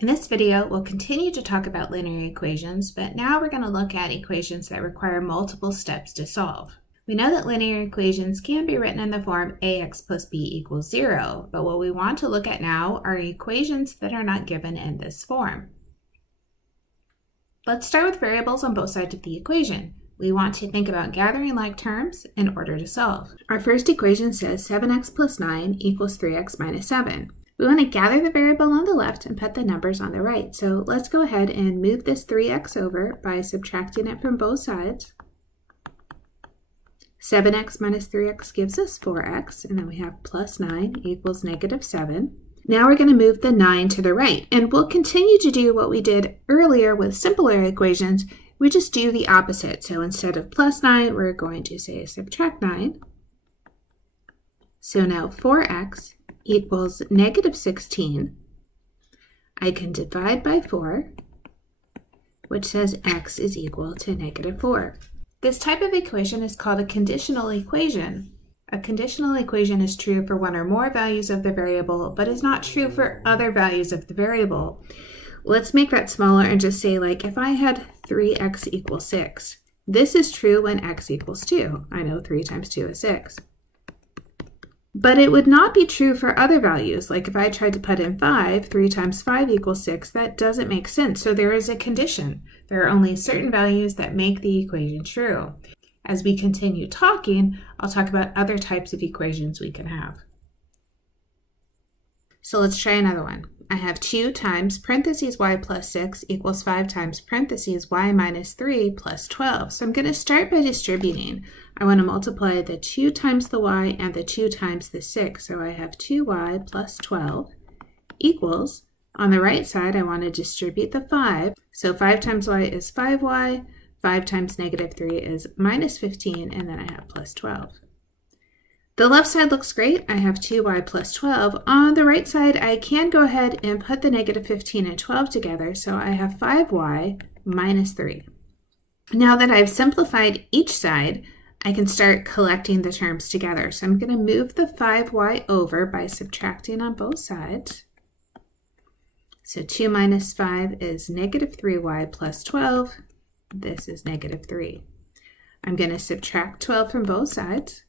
In this video, we'll continue to talk about linear equations, but now we're going to look at equations that require multiple steps to solve. We know that linear equations can be written in the form ax plus b equals 0, but what we want to look at now are equations that are not given in this form. Let's start with variables on both sides of the equation. We want to think about gathering like terms in order to solve. Our first equation says 7x plus 9 equals 3x minus 7. We want to gather the variable on the left and put the numbers on the right. So let's go ahead and move this 3x over by subtracting it from both sides. 7x minus 3x gives us 4x, and then we have plus 9 equals negative 7. Now we're going to move the 9 to the right, and we'll continue to do what we did earlier with simpler equations. We just do the opposite. So instead of plus 9, we're going to say subtract 9. So now 4x equals negative 16. I can divide by 4, which says x is equal to negative 4. This type of equation is called a conditional equation. A conditional equation is true for one or more values of the variable, but is not true for other values of the variable. Let's make that smaller and just say, like, if I had 3x equals 6, this is true when x equals 2. I know 3 times 2 is 6. But it would not be true for other values. Like if I tried to put in 5, 3 times 5 equals 6, that doesn't make sense. So there is a condition. There are only certain values that make the equation true. As we continue talking, I'll talk about other types of equations we can have. So let's try another one. I have 2 times parentheses y plus 6 equals 5 times parentheses y minus 3 plus 12. So I'm going to start by distributing. I want to multiply the 2 times the y and the 2 times the 6. So I have 2y plus 12 equals, on the right side, I want to distribute the 5. So 5 times y is 5y, 5 times negative 3 is minus 15, and then I have plus 12. The left side looks great. I have 2y plus 12. On the right side, I can go ahead and put the negative 15 and 12 together. So I have 5y minus 3. Now that I've simplified each side, I can start collecting the terms together. So I'm going to move the 5y over by subtracting on both sides. So 2 minus 5 is negative 3y plus 12. This is negative 3. I'm going to subtract 12 from both sides.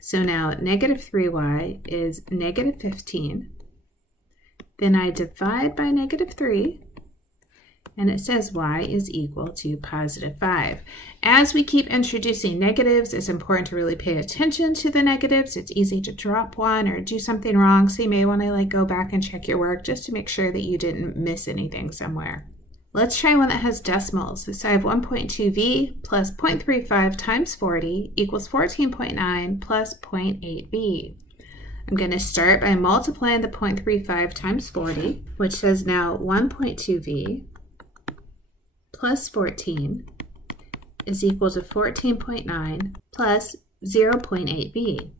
So now negative 3y is negative 15. Then I divide by negative 3, and it says y is equal to positive 5. As we keep introducing negatives, it's important to really pay attention to the negatives. It's easy to drop one or do something wrong, so you may want to go back and check your work just to make sure that you didn't miss anything somewhere. Let's try one that has decimals. So I have 1.2v plus 0.35 times 40 equals 14.9 plus 0.8v. I'm going to start by multiplying the 0.35 times 40, which says now 1.2v plus 14 is equal to 14.9 plus 0.8v.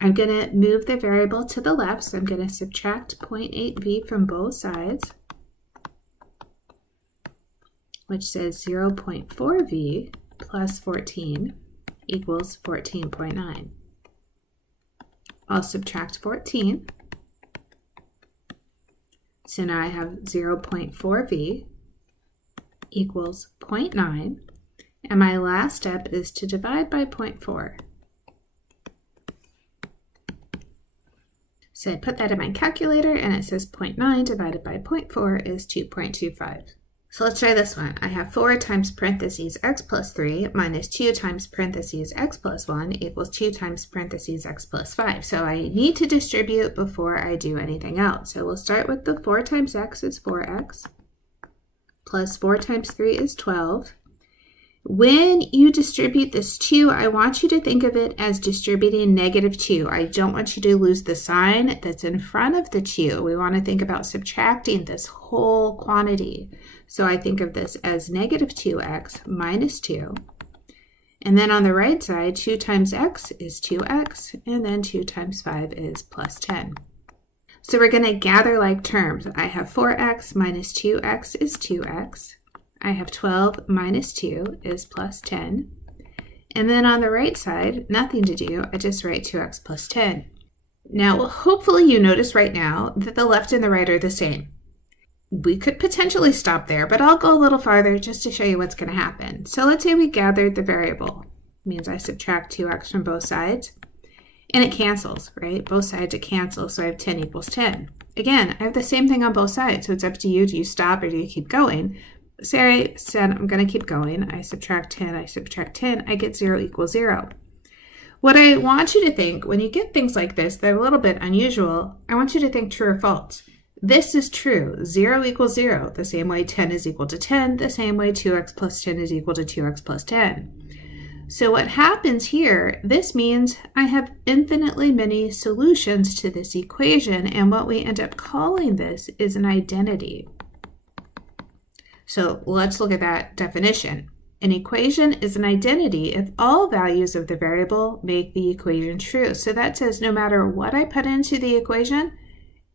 I'm going to move the variable to the left, so I'm going to subtract 0.8v from both sides, which says 0.4v plus 14 equals 14.9. I'll subtract 14. So now I have 0.4v equals 0.9. And my last step is to divide by 0.4. So I put that in my calculator, and it says 0.9 divided by 0.4 is 2.25. So let's try this one. I have 4 times parentheses x plus 3 minus 2 times parentheses x plus 1 equals 2 times parentheses x plus 5. So I need to distribute before I do anything else. So we'll start with the 4 times x is 4x, plus 4 times 3 is 12. When you distribute this 2, I want you to think of it as distributing negative 2. I don't want you to lose the sign that's in front of the 2. We want to think about subtracting this whole quantity. So I think of this as negative 2x minus 2. And then on the right side, 2 times x is 2x, and then 2 times 5 is plus 10. So we're going to gather like terms. I have 4x minus 2x is 2x. I have 12 minus 2 is plus 10. And then on the right side, nothing to do. I just write 2x plus 10. Now, hopefully you notice right now that the left and the right are the same. We could potentially stop there, but I'll go a little farther just to show you what's going to happen. So let's say we gathered the variable. It means I subtract 2x from both sides, and it cancels, right? Both sides it cancels, so I have 10 equals 10. Again, I have the same thing on both sides, so it's up to you. Do you stop or do you keep going? Say I said I'm going to keep going. I subtract 10, I subtract 10, I get 0 equals 0. What I want you to think, when you get things like this, they're a little bit unusual, I want you to think true or false. This is true. 0 equals 0. The same way 10 is equal to 10, the same way 2x plus 10 is equal to 2x plus 10. So what happens here, this means I have infinitely many solutions to this equation, and what we end up calling this is an identity. So let's look at that definition. An equation is an identity if all values of the variable make the equation true. So that says no matter what I put into the equation,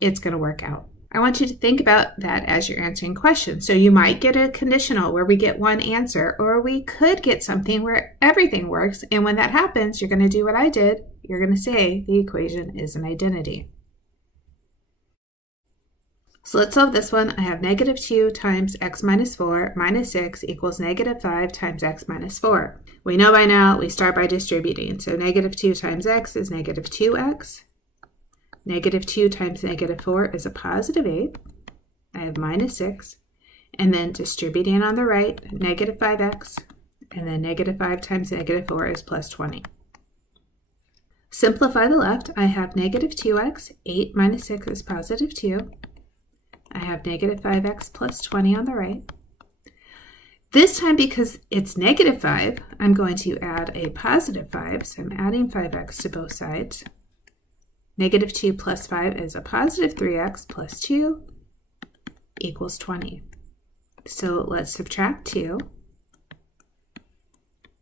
it's going to work out. I want you to think about that as you're answering questions. So you might get a conditional where we get one answer, or we could get something where everything works. And when that happens, you're going to do what I did. You're going to say the equation is an identity. So let's solve this one. I have negative 2 times x minus 4 minus 6 equals negative 5 times x minus 4. We know by now we start by distributing. So negative 2 times x is negative 2x. Negative 2 times negative 4 is a positive 8. I have minus 6. And then distributing on the right, negative 5x. And then negative 5 times negative 4 is plus 20. Simplify the left. I have negative 2x. 8 minus 6 is positive 2. I have negative 5x plus 20 on the right. This time, because it's negative 5, I'm going to add a positive 5. So I'm adding 5x to both sides. Negative 2 plus 5 is a positive 3x plus 2 equals 20. So let's subtract 2.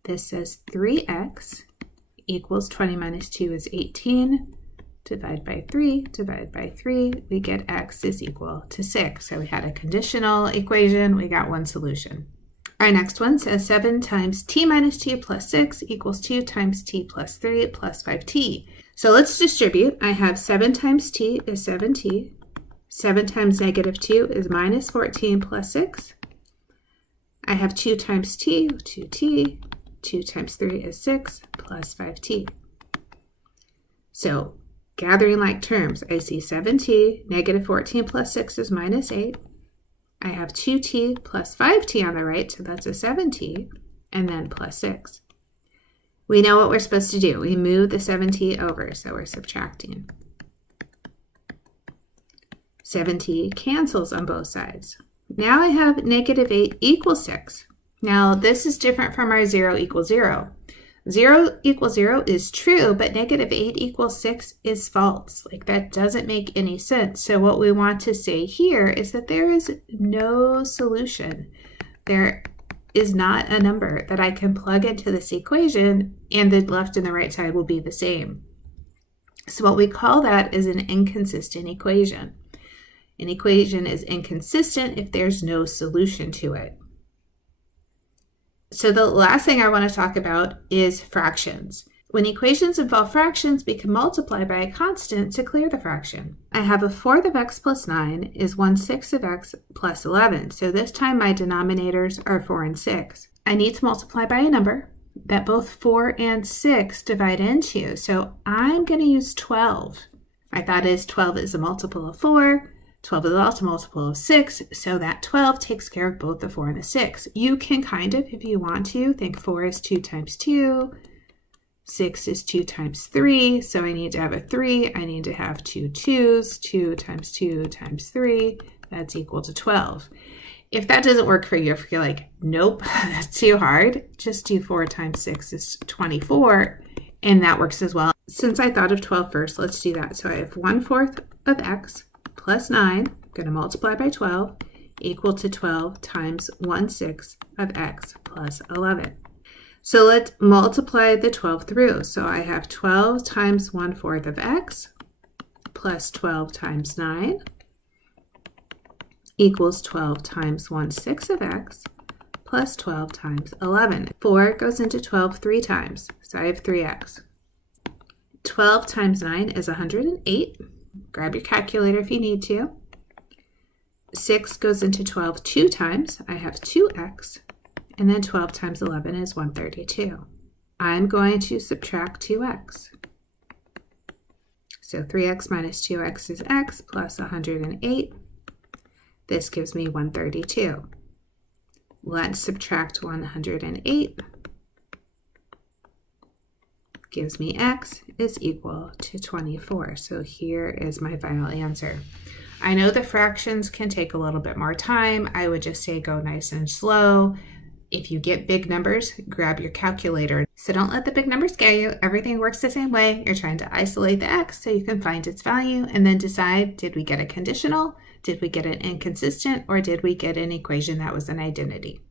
This says 3x equals 20 minus 2 is 18. Divide by 3, divide by 3, we get x is equal to 6. So we had a conditional equation, we got one solution. Our next one says 7 times t minus t plus 6 equals 2 times t plus 3 plus 5t. So let's distribute. I have 7 times t is 7t. 7 times negative 2 is minus 14 plus 6. I have 2 times t, 2t. 2 times 3 is 6 plus 5t. So gathering like terms, I see 7t, negative 14 plus 6 is minus 8. I have 2t plus 5t on the right, so that's a 7t, and then plus 6. We know what we're supposed to do. We move the 7t over, so we're subtracting. 7t cancels on both sides. Now I have negative 8 equals 6. Now this is different from our 0 equals 0. 0 equals 0 is true, but negative 8 equals 6 is false. Like, that doesn't make any sense. So what we want to say here is that there is no solution. There is not a number that I can plug into this equation and the left and the right side will be the same. So what we call that is an inconsistent equation. An equation is inconsistent if there's no solution to it. So the last thing I want to talk about is fractions. When equations involve fractions, we can multiply by a constant to clear the fraction. I have a fourth of x plus 9 is 1/6 of x plus 11. So this time my denominators are 4 and 6. I need to multiply by a number that both 4 and 6 divide into. So I'm going to use 12. My thought is 12 is a multiple of 4. 12 is also a multiple of 6, so that 12 takes care of both the 4 and the 6. You can kind of, if you want to, think 4 is 2 times 2, 6 is 2 times 3, so I need to have a 3. I need to have 2 2's. 2 times 2 times 3, that's equal to 12. If that doesn't work for you, if you're like, nope, that's too hard, just do 4 times 6 is 24, and that works as well. Since I thought of 12 first, let's do that. So I have 1/4 of x plus 9, I'm going to multiply by 12, equal to 12 times 1/6 of x plus 11. So let's multiply the 12 through. So I have 12 times 1/4 of x plus 12 times 9 equals 12 times 1/6 of x plus 12 times 11. 4 goes into 12 3 times, so I have 3x. 12 times 9 is 108. Grab your calculator if you need to. 6 goes into 12 2 times. I have 2x. And then 12 times 11 is 132. I'm going to subtract 2x. So 3x minus 2x is x plus 108. This gives me 132. Let's subtract 108. Gives me x is equal to 24. So here is my final answer. I know the fractions can take a little bit more time. I would just say go nice and slow. If you get big numbers, grab your calculator. So don't let the big numbers scare you. Everything works the same way. You're trying to isolate the x so you can find its value and then decide, did we get a conditional, did we get an inconsistent, or did we get an equation that was an identity?